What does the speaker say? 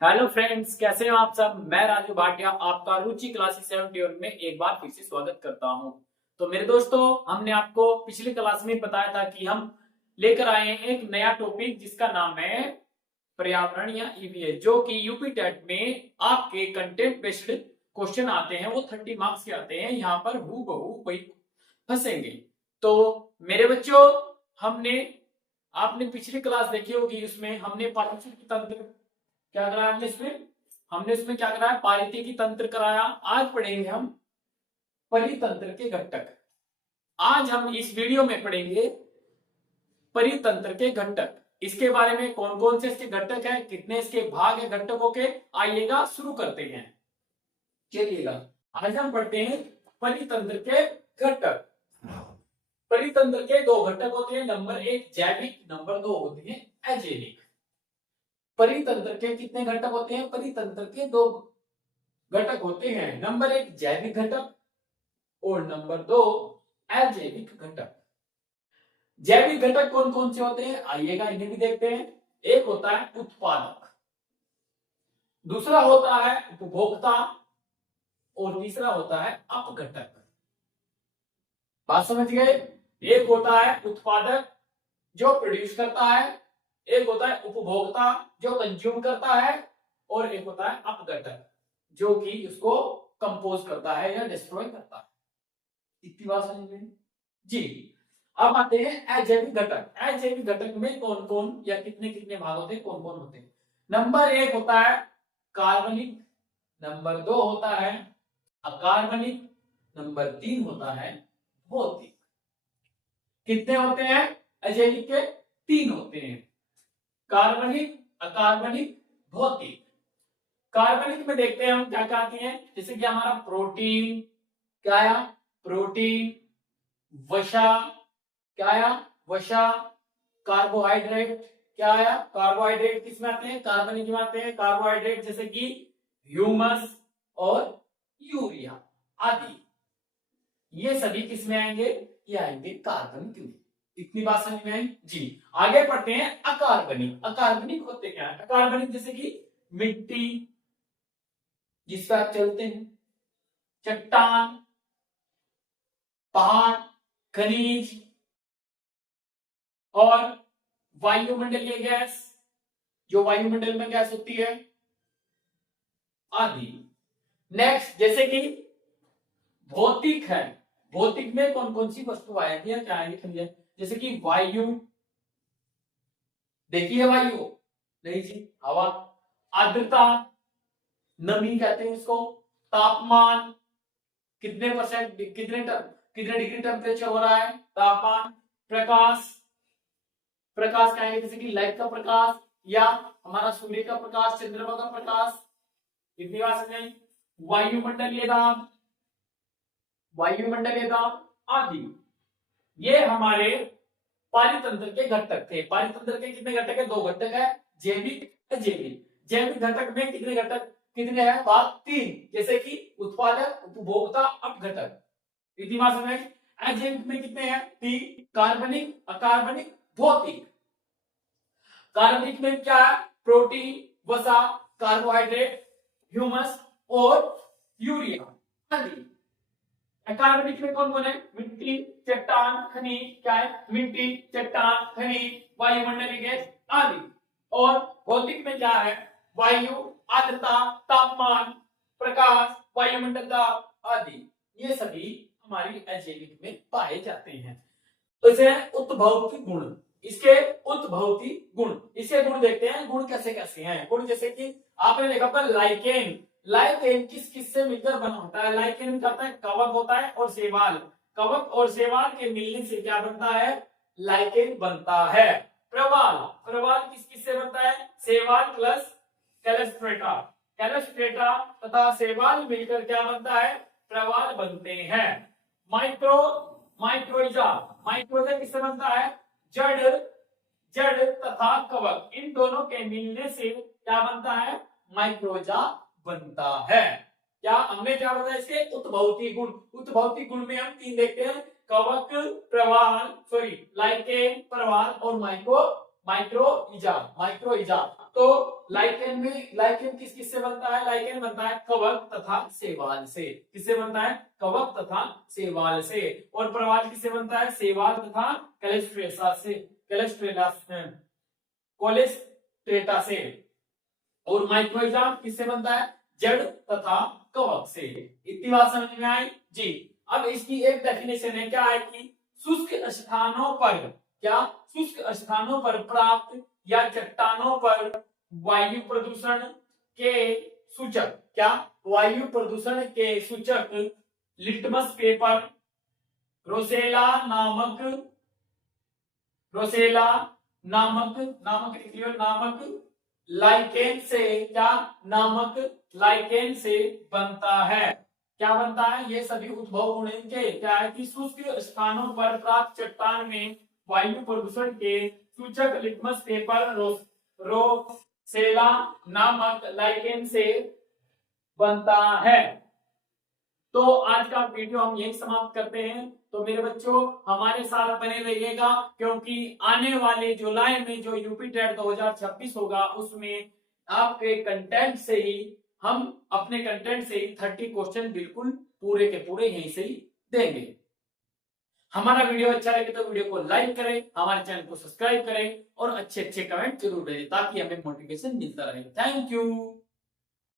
Hello friends, कैसे हो आप सब। मैं राजू भाटिया आपका रुचि क्लासेस 71 में एक बार फिर से स्वागत करता हूं। तो मेरे दोस्तों, हमने आपको पिछली क्लास में बताया था कि हम लेकर आए हैं एक नया टॉपिक जिसका नाम है पर्यावरण या ईवीएस, जो कि यूपी टेट में आपके कंटेंट बेस्ड क्वेश्चन आते हैं। वो 30 मार्क्स के आते हैं, यहाँ पर हूबहू वही फंसेंगे। तो मेरे बच्चों, हमने आपने पिछली क्लास देखी होगी, उसमें हमने पारिस्थितिकी तंत्र क्या कराया। हमने इसमें क्या कराया, पारिस्थितिकी तंत्र कराया। आज पढ़ेंगे हम परितंत्र के घटक। आज हम इस वीडियो में पढ़ेंगे परितंत्र के घटक। इसके बारे में कौन कौन से इसके घटक हैं, कितने इसके भाग हैं घटकों के, आइएगा शुरू करते हैं। चलिएगा, आज हम पढ़ते हैं परितंत्र के घटक। परितंत्र के दो घटक होते हैं, नंबर एक जैविक, नंबर दो होते हैं अजैविक। परितंत्र के कितने घटक होते हैं, परितंत्र के दो घटक होते हैं, नंबर एक जैविक घटक और नंबर दो अजैविक घटक। जैविक घटक कौन कौन से होते हैं, आइएगा इन्हें भी देखते हैं। एक होता है उत्पादक, दूसरा होता है उपभोक्ता और तीसरा होता है अपघटक। बात समझ गए। एक होता है उत्पादक जो प्रोड्यूस करता है, एक होता है उपभोक्ता जो कंज्यूम करता है, और एक होता है अपघटक जो कि उसको कंपोज करता है या डिस्ट्रॉय करता है। इतनी बात समझ में जी। अब आते हैं अजैविक घटक। अजैविक घटक में कौन कौन या कितने कितने भाग होते हैं, कौन कौन होते हैं। नंबर एक होता है कार्बनिक, नंबर दो होता है अकार्बनिक, नंबर तीन होता है भौतिक। कितने होते हैं अजैविक के, तीन होते हैं, कार्बनिक, अकार्बनिक, भौतिक। कार्बनिक में देखते हैं हम क्या क्या आती हैं, जैसे कि हमारा प्रोटीन, क्या आया प्रोटीन, वसा, क्या आया वसा, कार्बोहाइड्रेट, क्या आया कार्बोहाइड्रेट। किस में आते हैं, कार्बनिक में आते हैं कार्बोहाइड्रेट, जैसे कि ह्यूमस और यूरिया आदि। ये सभी किस में आएंगे, ये आएंगे कार्बनिक में। इतनी बात समझ में आई जी। आगे पढ़ते हैं अकार्बनिक। अकार्बनिक होते क्या है, अकार्बनिक जैसे कि मिट्टी जिस पर आप चलते हैं, चट्टान, पहाड़, खनिज और वायुमंडलीय गैस, जो वायुमंडल में गैस होती है आदि। नेक्स्ट जैसे कि भौतिक है, भौतिक में कौन कौन सी वस्तु आएगी या क्या आएगी, जैसे कि वायु, देखिए वायु नहीं जी, हवा, आर्द्रता, नमी कहते हैं उसको, तापमान, कितने परसेंट, कितने डिग्री टेम्परेचर हो रहा है तापमान, प्रकाश, प्रकाश क्या है, जैसे कि लाइट का प्रकाश या हमारा सूर्य का प्रकाश, चंद्रमा का प्रकाश। इतनी बात समझ। वायुमंडलीय दाब, वायुमंडलीय दाब आदि। ये हमारे पारितंत्र के घटक थे। पारितंत्र के कितने घटक है, दो घटक है, जैविक अजैविक। जैविक घटक में कितने घटक, कितने हैं भाग, तीन, जैसे कि उत्पादक, उपभोक्ता, अपघटक। इतनी बात समझ। अजैविक में कितने हैं, तीन, कार्बनिक, अकार्बनिक, भौतिक। कार्बनिक में क्या है, प्रोटीन, वसा, कार्बोहाइड्रेट, ह्यूमस और यूरिया आदि। अकार्बनिक में कौन कौन है, मिट्टी, चट्टान, खनिज, क्या है मिट्टी, चट्टान, खनिज, वायुमंडलीय गैस आदि। और भौतिक में क्या है, वायु, आर्द्रता, तापमान, प्रकाश, वायुमंडल दाब आदि। ये सभी हमारी अजैविक में पाए जाते हैं। तो इसे उत्भौतिक गुण, इसके उत्भौतिक गुण, इसके गुण देखते हैं। गुण कैसे कैसे हैं, गुण जैसे कि आपने देखा पर लाइकेन, लाइकेन किस किस से मिलकर बना होता है, लाइकेन करता है कवक होता है और शैवाल, कवक और शैवाल के मिलने से क्या बनता है, लाइकेन बनता है। प्रवाल, प्रवाल किस किस से बनता है, शैवाल प्लस कैलस्ट्रेटा, कैलस्ट्रेटा तथा शैवाल मिलकर क्या बनता है, प्रवाल बनते हैं। माइक्रो, माइक्रोइजा, माइक्रोइजा किससे बनता है, जड़, जड़ तथा कवक, इन दोनों के मिलने से क्या बनता है, माइक्रोइजा बनता है। क्या हमने क्या बताया, इसके उत्भौतिक गुण। उत्भौतिक गुण में हम तीन देखते हैं, कवक, प्रवाल, सॉरी लाइकेन, प्रवाल और माइक्रो माइक्रोइजा, माइक्रोइजा। तो लाइकेन में, लाइकेन किस किस से बनता है? लाइकेन बनता है कवक तथा शैवाल से। किससे बनता है? कवक तथा शैवाल से। और प्रवाल किससे बनता है? शैवाल तथा कोलेस्ट्रेटा से, कोलेस्ट्रेटा से। और माइक्रोइजा किससे बनता है? जड़ तथा कवक से। इतनी बात समझ में आई जी। अब इसकी एक डेफिनेशन है, क्या है कि शुष्क स्थानों पर, क्या शुष्क स्थानों पर प्राप्त या चट्टानों पर वायु प्रदूषण के सूचक, क्या वायु प्रदूषण के सूचक लिटमस पेपर रोसेला नामक, रोसेला नामक, नामक लिख लियो, नामक लाइकेन से, क्या नामक लाइकेन से बनता है। क्या बनता है? ये सभी उद्भव गुण इनके क्या है कि शुष्क स्थानों पर प्राप्त चट्टान में वायु प्रदूषण के सूचक लिटमस पेपर रोसेला नामक लाइकेन से बनता है। तो आज का वीडियो हम यही समाप्त करते हैं। तो मेरे बच्चों हमारे साथ बने रहिएगा, क्योंकि आने वाले जुलाई में जो यूपी टेट 2026 होगा उसमें आपके कंटेंट से ही, हम अपने कंटेंट से ही 30 क्वेश्चन बिल्कुल पूरे के पूरे यहीं से ही देंगे। हमारा वीडियो अच्छा लगे तो वीडियो को लाइक करें, हमारे चैनल को सब्सक्राइब करें और अच्छे अच्छे कमेंट जरूर दें ताकि हमें मोटिवेशन मिलता रहे। Thank you.